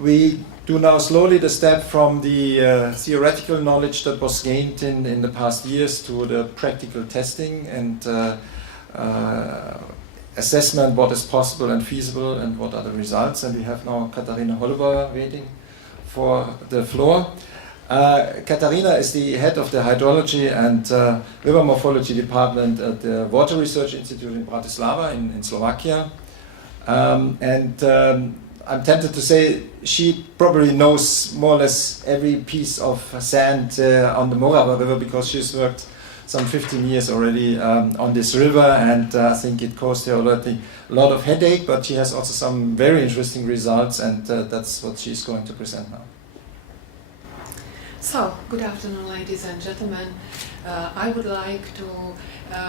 We do now slowly the step from the theoretical knowledge that was gained in the past years to the practical testing and assessment what is possible and feasible and what are the results. And we have now Katarina Holubova waiting for the floor. Katarina is the head of the hydrology and river morphology department at the Water Research Institute in Bratislava in Slovakia. I'm tempted to say she probably knows more or less every piece of sand on the Morava River because she's worked some 15 years already on this river, and I think it caused her already a lot of headache, but she has also some very interesting results, and that's what she's going to present now. So, good afternoon, ladies and gentlemen. I would like to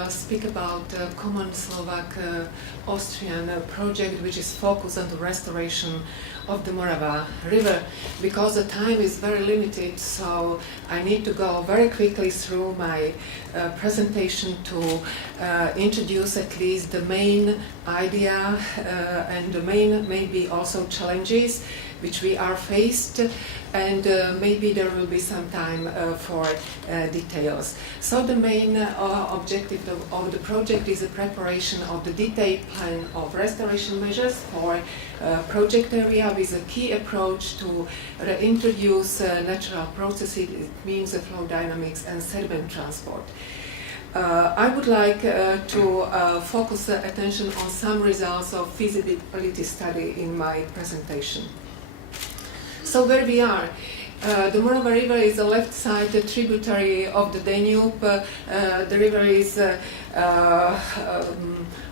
speak about a common Slovak-Austrian project which is focused on the restoration of the Morava River. Because the time is very limited, so I need to go very quickly through my presentation to introduce at least the main idea and the main maybe also challenges which we are faced, and maybe there will be some time for details. So the main objective of the project is the preparation of the detailed plan of restoration measures for project area with a key approach to reintroduce natural processes, it means flow dynamics and sediment transport. I would like to focus attention on some results of feasibility study in my presentation. So where we are, the Morava River is the left side tributary of the Danube. The river is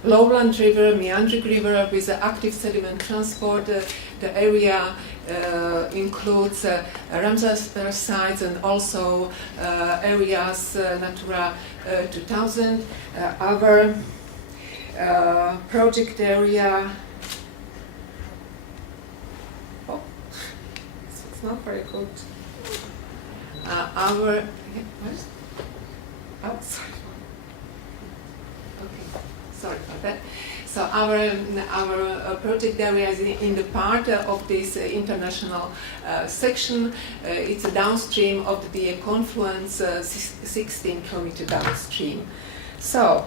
lowland river, meandric river with active sediment transport. The area includes Ramsar sites and also areas Natura 2000. Our project area. Not very good. Sorry. Okay, sorry about that. So our project area is in the part of this international section. It's a downstream of the Dia confluence, 16 kilometers downstream. So.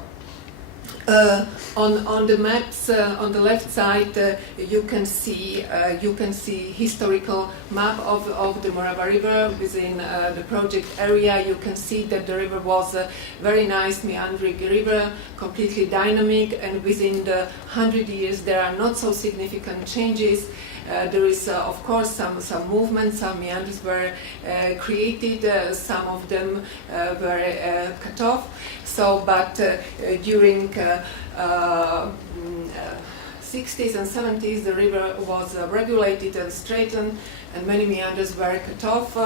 On the maps on the left side, you can see historical map of the Morava River within the project area. You can see that the river was a very nice meandric river, completely dynamic, and within the 100 years there are not so significant changes. There is, of course, some movement. Some meanders were created. Some of them were cut off. So, but during 60s and 70s, the river was regulated and straightened, and many meanders were cut off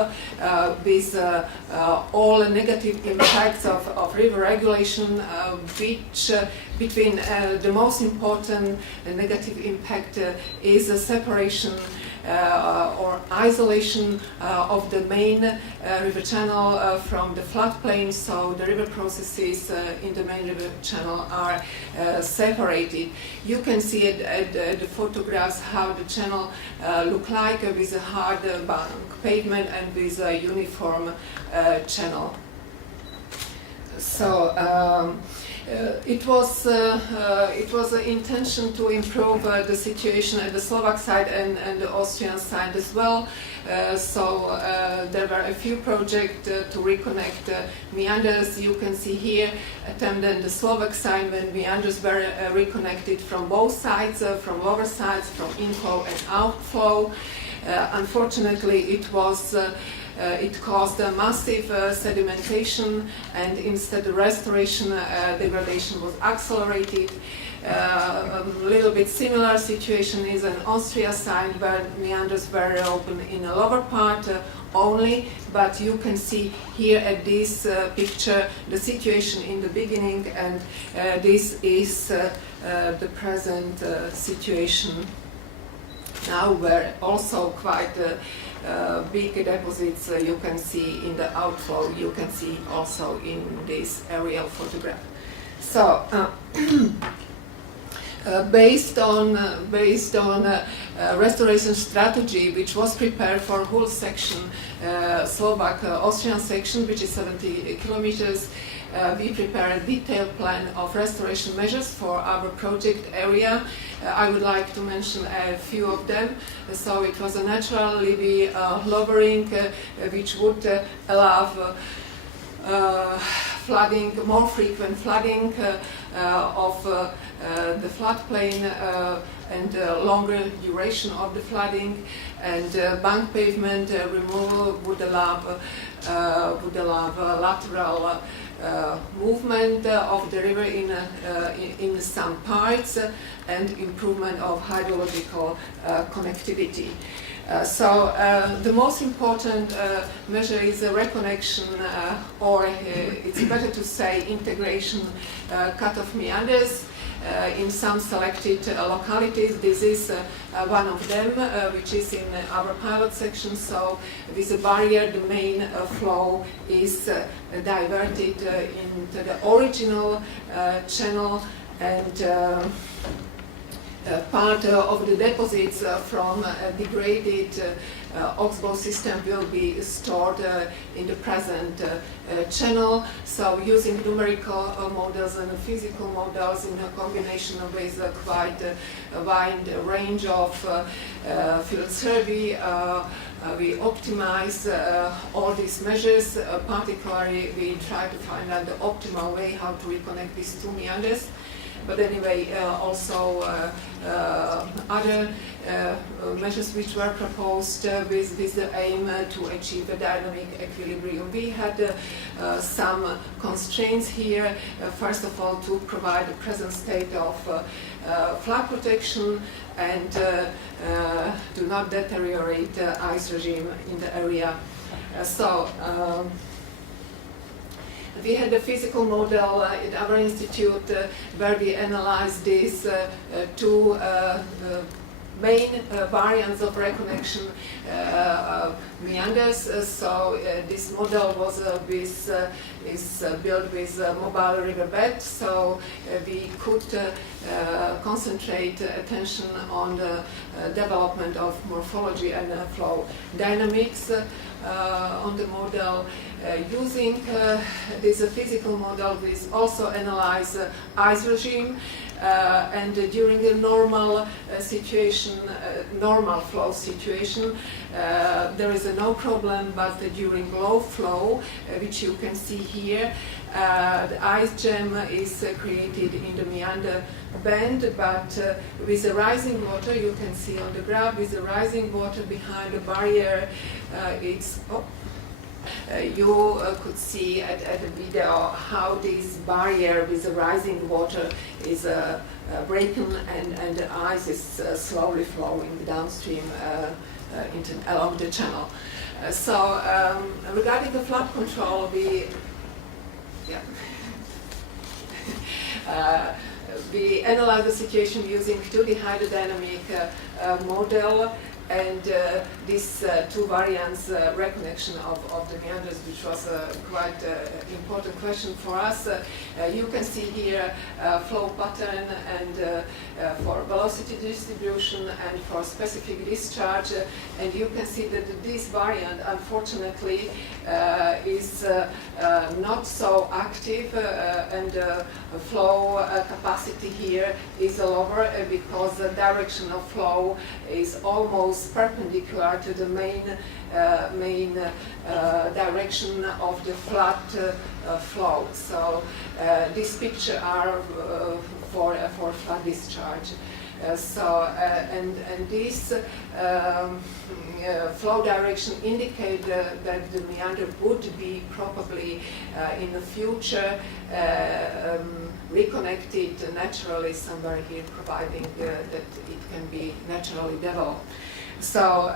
with all negative impacts of river regulation, which between the most important negative impact is a separation or isolation of the main river channel from the floodplain, so the river processes in the main river channel are separated. You can see at the photographs how the channel look like with a hard bank pavement and with a uniform channel. So it was an intention to improve the situation at the Slovak side and the Austrian side as well. So there were a few projects to reconnect meanders. You can see here attempt on the Slovak side when meanders were reconnected from both sides, from lower sides, from inflow and outflow. Unfortunately, it caused a massive sedimentation, and instead the restoration degradation was accelerated. A little bit similar situation is on Austria side, where meanders were open in the lower part only, but you can see here at this picture the situation in the beginning, and this is the present situation now, where also quite big deposits you can see in the outflow, you can see also in this aerial photograph. So based on restoration strategy which was prepared for whole section, Slovak Austrian section, which is 70 kilometers. We prepared a detailed plan of restoration measures for our project area. I would like to mention a few of them. So it was a natural levee lowering which would allow flooding, more frequent flooding of the floodplain and longer duration of the flooding, and bank pavement removal would allow lateral movement of the river in some parts and improvement of hydrological connectivity. So the most important measure is a reconnection, or it's better to say integration, cut-off meanders in some selected localities. This is one of them, which is in our pilot section. So with a barrier, the main flow is diverted into the original channel, and part of the deposits from degraded oxbow system will be stored in the present channel. So using numerical models and physical models in a combination with quite a wide range of field survey, we optimize all these measures. Particularly, we try to find out the optimal way how to reconnect these two meanders. But anyway, also other measures which were proposed with the aim to achieve a dynamic equilibrium. We had some constraints here. First of all, to provide the present state of flood protection and do not deteriorate ice regime in the area. We had a physical model at our institute where we analyzed these two main variants of reconnection meanders. So this model was is built with mobile riverbed, so we could concentrate attention on the development of morphology and flow dynamics on the model. Using this physical model, we also analyze ice regime, and during a normal situation, normal flow situation, there is no problem, but during low flow, which you can see here, the ice jam is created in the meander band, but with the rising water, you can see on the graph, with the rising water behind the barrier, you could see at the video how this barrier with the rising water is breaking, and the ice is slowly flowing downstream along the channel. Regarding the flood control, we analyzed the situation using 2D hydrodynamic model, and these two variants, reconnection of the meanders, which was a quite important question for us. You can see here flow pattern and for velocity distribution and for specific discharge, and you can see that this variant, unfortunately, is not so active, and flow capacity here is lower because the direction of flow is almost perpendicular to the main direction of the flood flow. So this picture are for flood discharge. And this flow direction indicate that the meander would be probably in the future reconnected naturally somewhere here, providing that it can be naturally developed. So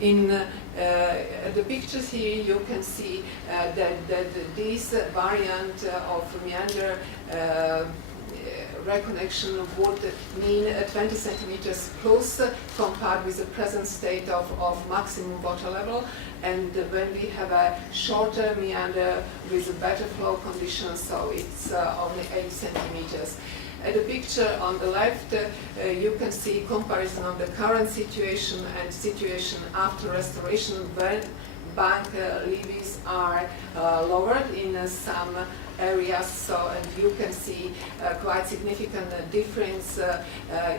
in the pictures here, you can see that this variant of meander reconnection would mean 20 centimeters plus compared with the present state of maximum water level. And when we have a shorter meander with a better flow conditions, so it's only 8 centimeters. At the picture on the left, you can see comparison of the current situation and situation after restoration when bank levies are lowered in some areas, so and you can see quite significant difference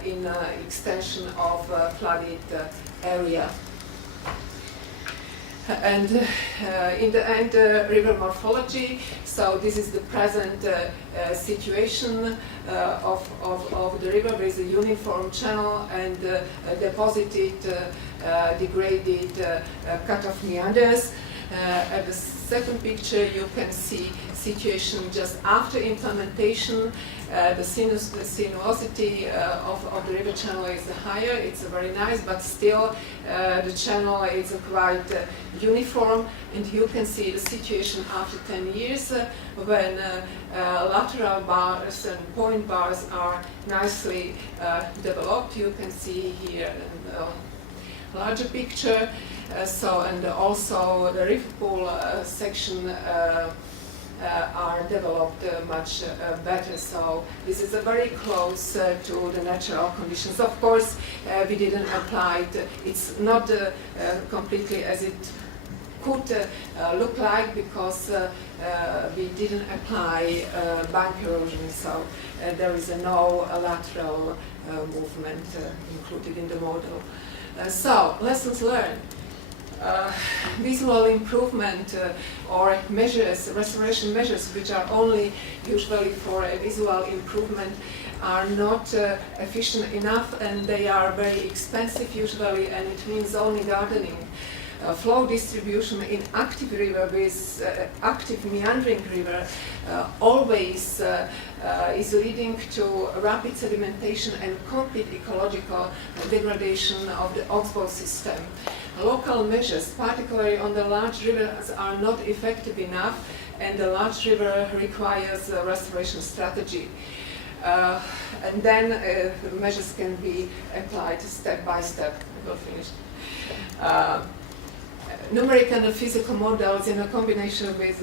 in extension of flooded area. And in the end, river morphology. So this is the present situation of the river with a uniform channel and deposited, degraded cut-off meanders. At the second picture, you can see situation just after implementation. The sinuosity of the river channel is higher. It's very nice, but still the channel is quite uniform. And you can see the situation after 10 years when lateral bars and point bars are nicely developed. You can see here a larger picture. And also the river pool section are developed much better. So this is very close to the natural conditions. Of course, we didn't apply it. It's not completely as it could look like because we didn't apply bank erosion. So there is no lateral movement included in the model. So lessons learned. Visual improvement or measures, restoration measures, which are only usually for a visual improvement, are not efficient enough, and they are very expensive usually, and it means only gardening. Flow distribution in active river with active meandering river always is leading to rapid sedimentation and complete ecological degradation of the oxbow system. Local measures, particularly on the large rivers, are not effective enough, and the large river requires a restoration strategy. And then measures can be applied step by step. We'll finish. Numeric and physical models in a combination with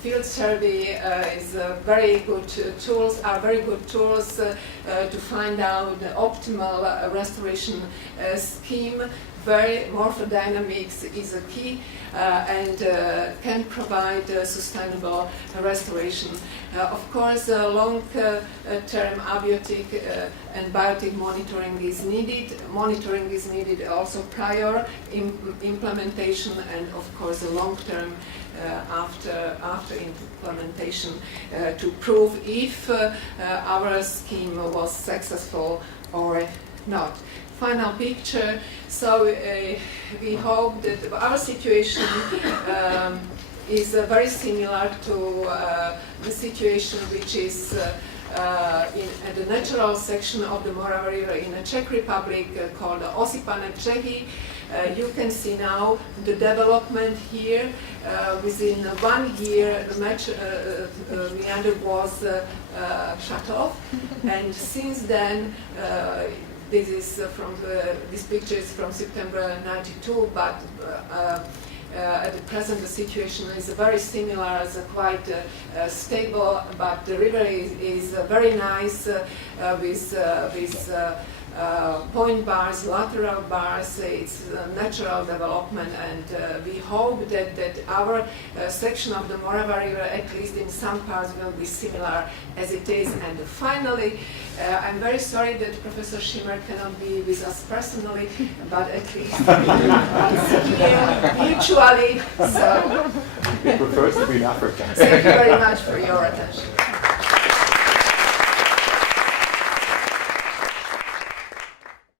field survey is very good tools, are very good tools to find out the optimal restoration scheme. Very morphodynamics is a key and can provide sustainable restoration. Of course, long-term abiotic and biotic monitoring is needed. Monitoring is needed also prior implementation, and of course, long-term after implementation to prove if our scheme was successful or not. Final picture. So we hope that our situation is very similar to the situation which is in the natural section of the Morava River in the Czech Republic called Osipane Čechy. You can see now the development here. Within 1 year, the meander was shut off, and since then. This is this picture is from September '92, but at the present the situation is very similar, it's quite stable, but the river is very nice with point bars, lateral bars. It's natural development, and we hope that our section of the Morava River, at least in some parts, will be similar as it is. And finally, I'm very sorry that Professor Schimmer cannot be with us personally, but at least he's here virtually. So He prefers to be in Africa. Thank you very much for your attention.